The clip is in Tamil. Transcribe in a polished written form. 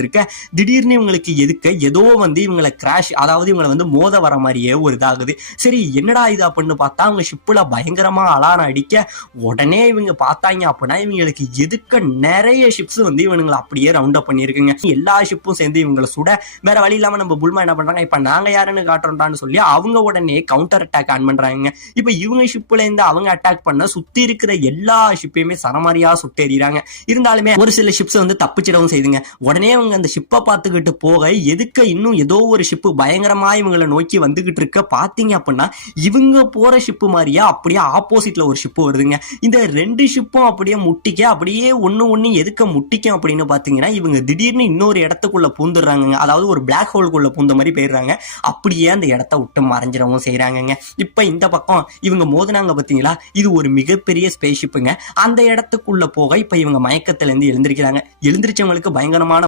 இருக்க திடீர்னு இவங்களுக்கு எதுக்க ஏதோ இவங்களை கிராஷ், அதாவது இவங்களை மோத வர மாதிரியே ஒரு இதாகுது. சரி என்னடா இது அப்படின்னு பார்த்தா அவங்க ஷிப்புல பயங்கரமா அலாரம் அடிக்க உடனே இவங்க பார்த்தாங்க அப்படின்னா இவங்களுக்கு எதுக்க நிறைய ஷிப்ஸ் இவனுங்களை அப்படியே ரவுண்ட் அப் பண்ணிருக்குங்க. எல்லா ஷிப்பும் சேர்ந்து இவங்களை சுட வேற வழி இல்லாம நம்ம புல்மா என்ன பண்றாங்க, இப்ப நாங்க யாருன்னு காட்டுறோம்டான்னு சொல்லி அவங்க உடனே கவுண்டர் அட்டாக் ஆன் பண்றாங்க. இப்ப இவங்க ஷிப்ல இருந்து அவங்க அட்டாக் பண்ண சுத்தி இருக்கிற எல்லா ஷிப்பையுமே சரமாரியா சுட்டேறாங்க. இருந்தாலுமே ஒரு சில ஷிப்ஸ் தப்பிச்சிடவும் செய்துங்க. உடனே அவங்க அந்த ஷிப்பை பார்த்துக்கிட்டு போக எதுக்க இன்னும் ஏதோ ஒரு ஷிப்பு பயங்கரமா இவங்களை நோக்கி வந்துகிட்டு இருக்க பாத்தீங்க அப்படின்னா இவங்க போற ஷிப்பு மாதிரியா அப்படியே ஆப்போசிட்ல ஒரு ஷிப்பு வருதுங்க. இந்த ரெண்டு ஷிப்பும் அப்படியே முட்டிக்க அப்படியே ஒண்ணு எதுக்க முட்டிக்கும் அப்படின்னு பாத்தீங்கன்னா இவங்க திடீர்னு இன்னொரு இடத்துக்குள்ள பூந்துடுறாங்க. அதாவது ஒரு பிளாக் ஹோல்குள்ள பூந்த மாதிரி போயிடுறாங்க. அப்படியே அந்த இடத்த விட்டு மறைஞ்சிடவும் செய்யறாங்க. இப்ப இந்த பக்கம் இவங்க மோதினாங்க பாத்தீங்களா, இது ஒரு மிகப்பெரிய ஸ்பேஸ் ஷிப்புங்க. அந்த இடத்துக்குள்ள போக இப்ப இவங்க மயக்கத்துல இருந்து எழுந்திருக்கிறாங்க. எழுந்திரிச்சவங்களுக்கு பயங்கரமான